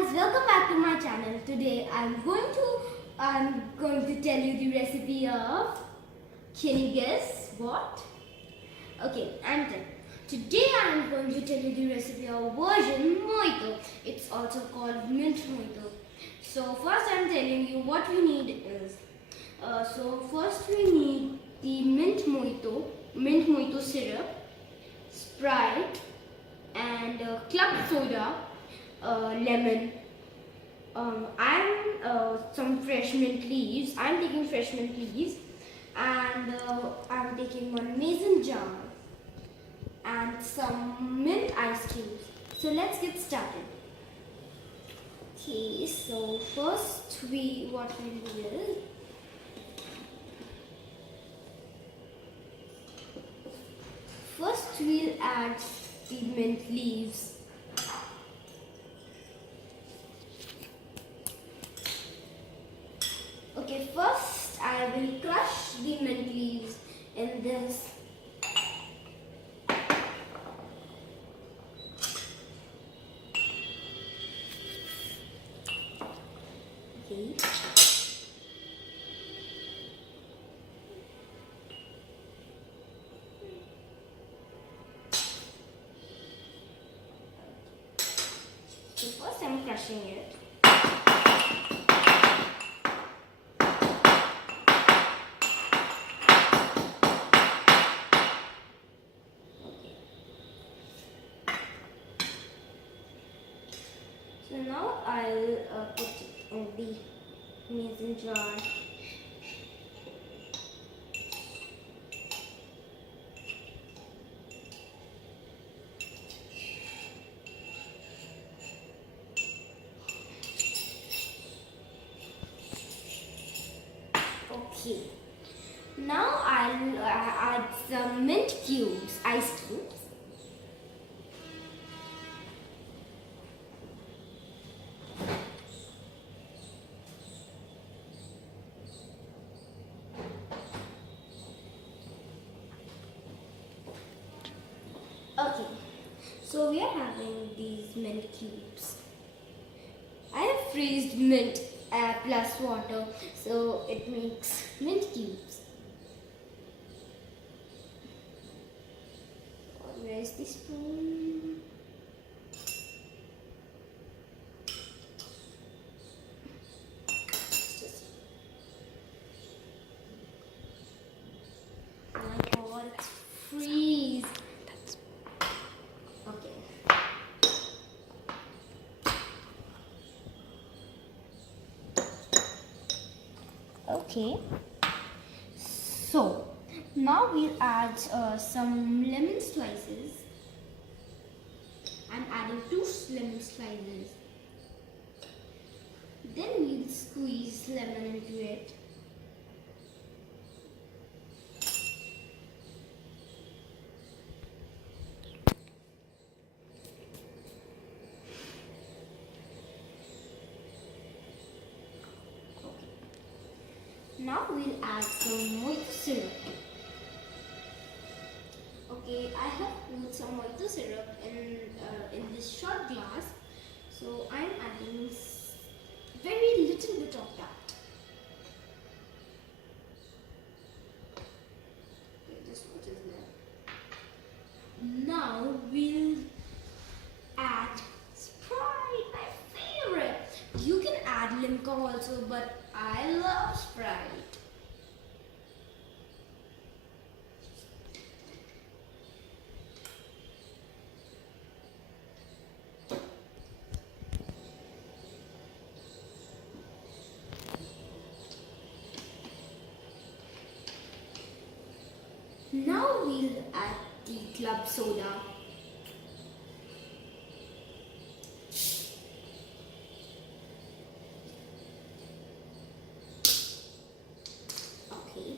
guys, welcome back to my channel. Today I'm going to tell you the recipe of, can you guess what? Okay, I'm done. Today I'm going to tell you the recipe of version Mojito. It's also called mint Mojito. So first I'm telling you what we need is, first we need the mint Mojito syrup, Sprite, and club soda, lemon. Some fresh mint leaves. I'm taking fresh mint leaves, and I'm taking one mason jar and some mint ice cubes. So let's get started. Okay, so first what we do is, first we'll add the mint leaves. Okay, first I will crush the mint leaves in this. Okay. So first I'm crushing it. So now I'll put it in the mason jar. Okay. Now I'll add some mint cubes, ice cubes. Okay, so we are having these mint cubes. I have freezed mint plus water, so it makes mint cubes. Where's the spoon? Oh my god, it's freezed. Okay, so now we'll add some lemon slices. I'm adding 2 lemon slices. Then we'll squeeze lemon into it. Now we'll add some Mojito syrup. Okay, I have put some Mojito syrup in this shot glass, so I'm adding very little bit of that. Okay, this much is left. Now we'll add Sprite, my favorite. You can add Limca also, but I love Sprite. Now we'll add the club soda. Okay.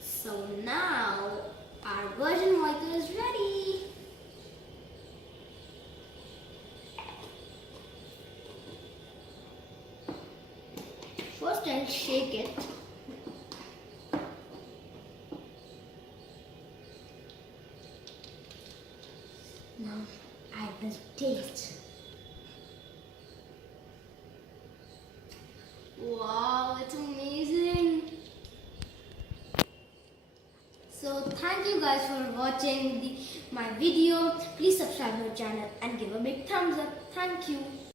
So now our virgin Mojito is ready. First I'll shake it. Now I will taste. Wow, it's amazing. So thank you guys for watching my video. Please subscribe my channel and give a big thumbs up. Thank you.